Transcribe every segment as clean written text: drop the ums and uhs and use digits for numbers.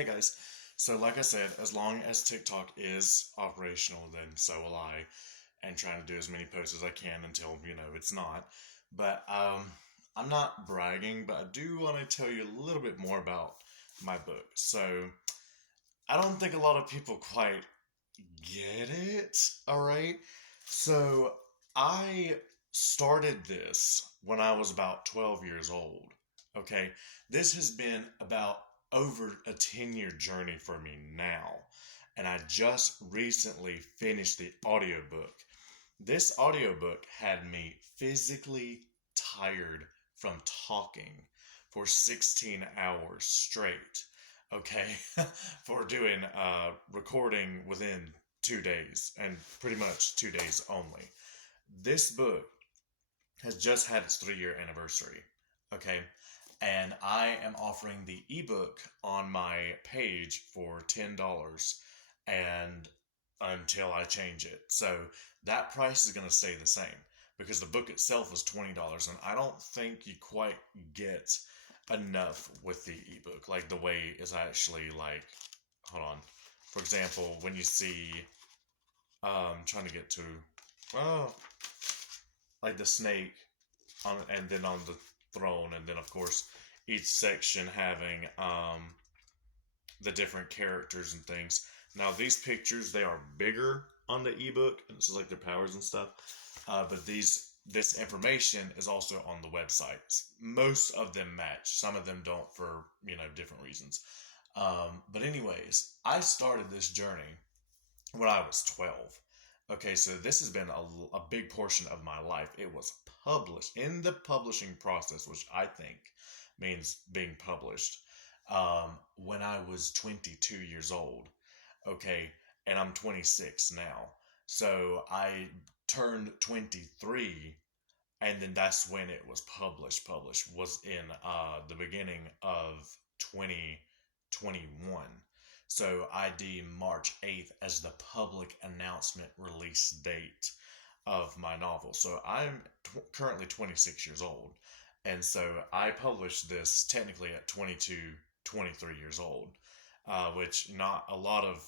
Hey guys. So, like I said, as long as TikTok is operational, then so will I, and trying to do as many posts as I can until, it's not. But I'm not bragging, but I do want to tell you a little bit more about my book. So, I don't think a lot of people quite get it, all right? So, I started this when I was about 12 years old. Okay, this has been about over a 10-year journey for me now, and I just recently finished the audiobook. This audiobook had me physically tired from talking for 16 hours straight. Okay, for doing recording within 2 days and pretty much 2 days only. This book has just had its 3 year anniversary. Okay, and I am offering the ebook on my page for $10 and until I change it. So that price is going to stay the same because the book itself is $20 and I don't think you quite get enough with the ebook. Like the way is actually like, hold on. For example, when you see trying to get to oh like the snake on and then on the throne, and then of course each section having the different characters and things. Now these pictures, they are bigger on the ebook, and this is like their powers and stuff. But this information is also on the website. Most of them match. Some of them don't for different reasons. But anyways, I started this journey when I was 12. Okay, so this has been a big portion of my life. It was published in the publishing process, which I think means being published, when I was 22 years old. Okay, and I'm 26 now. So I turned 23, and then that's when it was published. Published was in the beginning of 2021. So I deem March 8th as the public announcement release date of my novel. So I'm currently 26 years old. And so I published this technically at 22, 23 years old, which not a lot of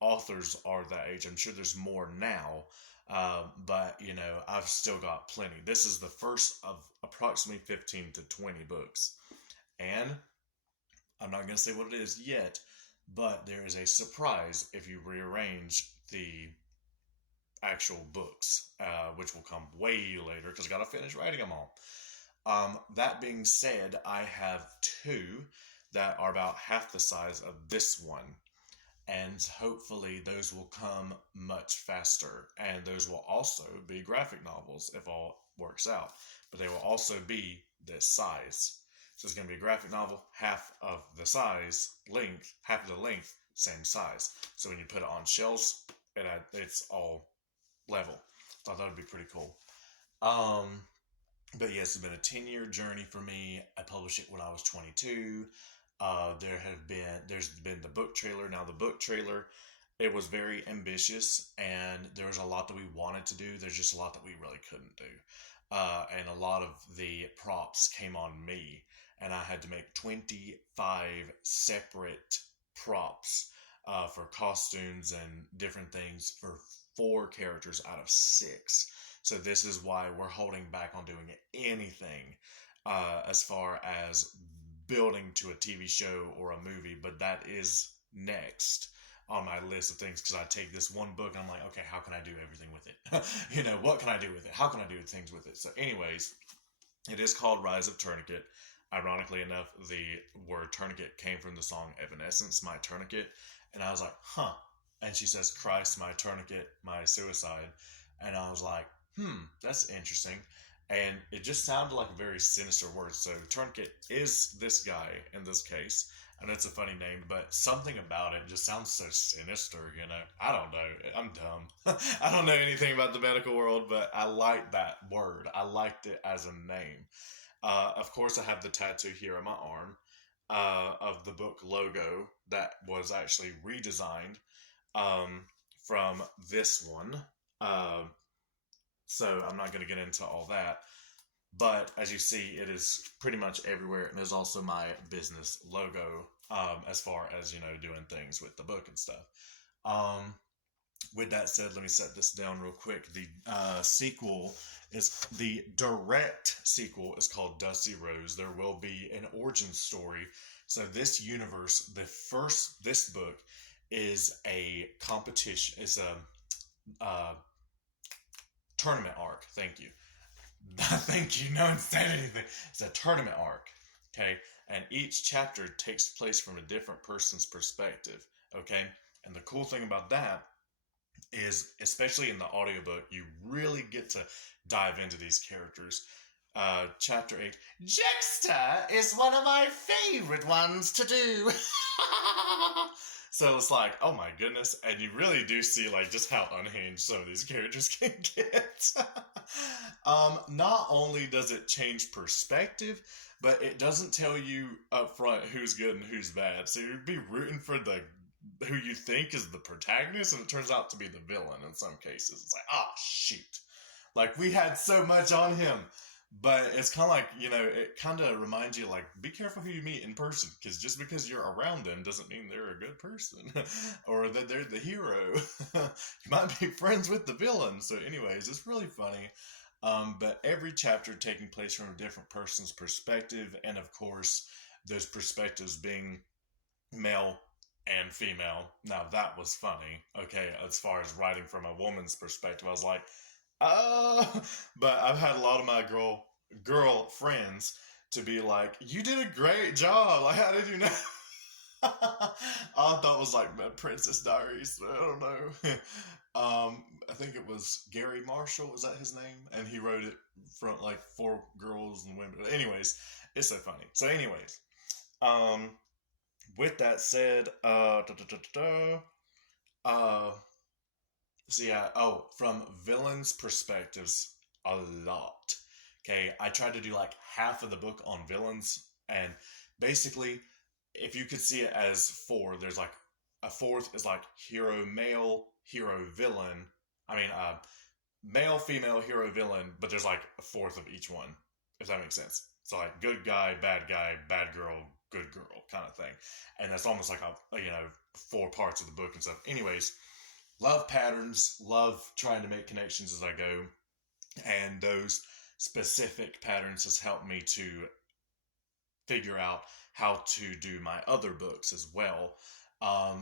authors are that age. I'm sure there's more now, but I've still got plenty. This is the first of approximately 15 to 20 books. And I'm not going to say what it is yet, but there is a surprise if you rearrange the actual books, which will come way later because I got to finish writing them all. That being said, I have two that are about half the size of this one, and hopefully those will come much faster. And those will also be graphic novels if all works out, but they will also be this size. So it's going to be a graphic novel, half of the size, length, half of the length, same size. So when you put it on shelves, it's all level. I thought that would be pretty cool. But yes, it's been a 10-year journey for me. I published it when I was 22. There's been the book trailer. Now the book trailer, it was very ambitious, and there was a lot that we wanted to do. There's just a lot that we really couldn't do. And a lot of the props came on me, and I had to make 25 separate props for costumes and different things for 4 characters out of 6. So this is why we're holding back on doing anything as far as building to a TV show or a movie, but that is next on my list of things, because I take this one book and I'm like, okay, how can I do everything with it? What can I do with it? How can I do things with it? So anyways, it is called Rise of Tourniquet. Ironically enough, the word tourniquet came from the song Evanescence, My Tourniquet. And I was like, huh. And she says, Christ, my tourniquet, my suicide. And I was like, that's interesting. And it just sounded like a very sinister word. So tourniquet is this guy in this case. And it's a funny name, but something about it just sounds so sinister, I don't know. I'm dumb. I don't know anything about the medical world, but I like that word. I liked it as a name. Of course, I have the tattoo here on my arm of the book logo that was actually redesigned from this one. So I'm not going to get into all that. But as you see, it is pretty much everywhere. And there's also my business logo as far as, doing things with the book and stuff. Um, with that said, let me set this down real quick. The direct sequel is called Dusty Rose. There will be an origin story. So this universe, this book is a competition. It's a tournament arc. Thank you. Thank you. No one said anything. It's a tournament arc. Okay. And each chapter takes place from a different person's perspective. Okay. And the cool thing about that is, especially in the audiobook, you really get to dive into these characters. Chapter 8, Jexter is one of my favorite ones to do. So it's like, oh my goodness, and you really do see like just how unhinged some of these characters can get. Not only does it change perspective, but it doesn't tell you up front who's good and who's bad. So you'd be rooting for who you think is the protagonist, and it turns out to be the villain in some cases. It's like, oh shoot, like we had so much on him. But it's kind of like, it kind of reminds you, like, be careful who you meet in person, because just because you're around them doesn't mean they're a good person or that they're the hero. You might be friends with the villain. So anyways, it's really funny. But every chapter taking place from a different person's perspective, and of course, those perspectives being male and female. Now, that was funny, okay, as far as writing from a woman's perspective. I was like, but I've had a lot of my girl friends to be like, you did a great job. Like, how did you know? I thought it was like Princess Diaries. I don't know. I think it was Gary Marshall. Was that his name? And he wrote it from like for girls and women. Anyways, it's so funny. So, anyways, with that said, so yeah, from villains' perspectives, a lot. Okay, I tried to do like half of the book on villains, and basically, if you could see it as four, there's like a fourth is like hero male, hero villain. I mean, male, female, hero, villain, but there's like a fourth of each one, if that makes sense. So like good guy, bad girl, good girl kind of thing. And that's almost like four parts of the book and stuff. Anyways, love patterns, love trying to make connections as I go. And those specific patterns has helped me to figure out how to do my other books as well.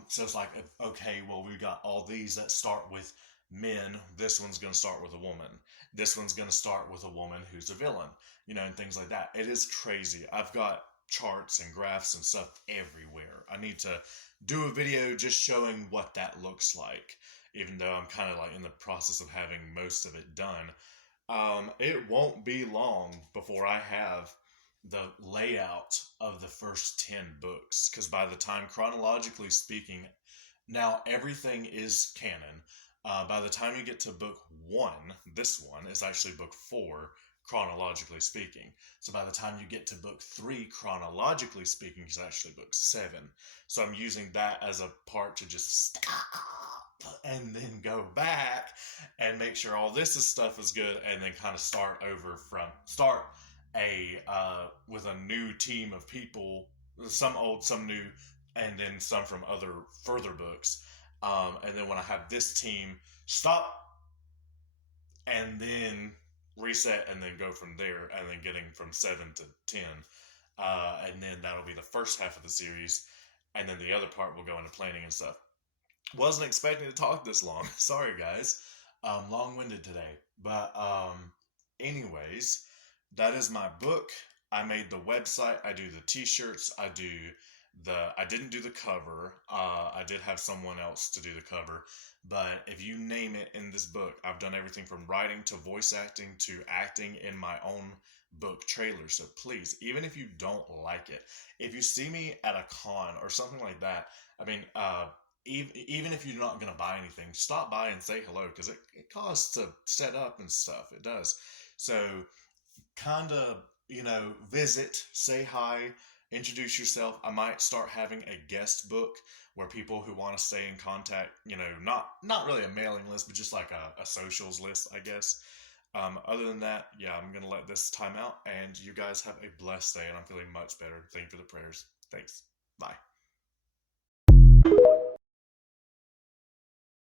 So it's like, okay, well, we got all these that start with men. This one's going to start with a woman. This one's going to start with a woman who's a villain, and things like that. It is crazy. I've got charts and graphs and stuff everywhere. I need to do a video just showing what that looks like, even though I'm kind of like in the process of having most of it done. It won't be long before I have the layout of the first 10 books, because by the time, chronologically speaking, now everything is canon. By the time you get to book 1, this one is actually book 4, chronologically speaking. So by the time you get to book 3, chronologically speaking, it's actually book 7. So I'm using that as a part to just stop and then go back and make sure all this stuff is good, and then kind of start with a new team of people, some old, some new, and then some from other further books. And then when I have this team, stop and then reset and then go from there, and then getting from 7 to 10. And then that'll be the first half of the series. And then the other part will go into planning and stuff. Wasn't expecting to talk this long. Sorry, guys. Long-winded today. But anyways, that is my book. I made the website. I do the t-shirts. I didn't do the cover. I did have someone else to do the cover. But if you name it in this book, I've done everything from writing to voice acting to acting in my own book trailer. So please, even if you don't like it, if you see me at a con or something like that, I mean, even if you're not going to buy anything, stop by and say hello, because it costs to set up and stuff. It does. So kind of, visit, say hi, introduce yourself. I might start having a guest book where people who want to stay in contact, not really a mailing list, but just like a socials list, I guess. Other than that, yeah, I'm going to let this time out, and you guys have a blessed day, and I'm feeling much better. Thank you for the prayers. Thanks. Bye.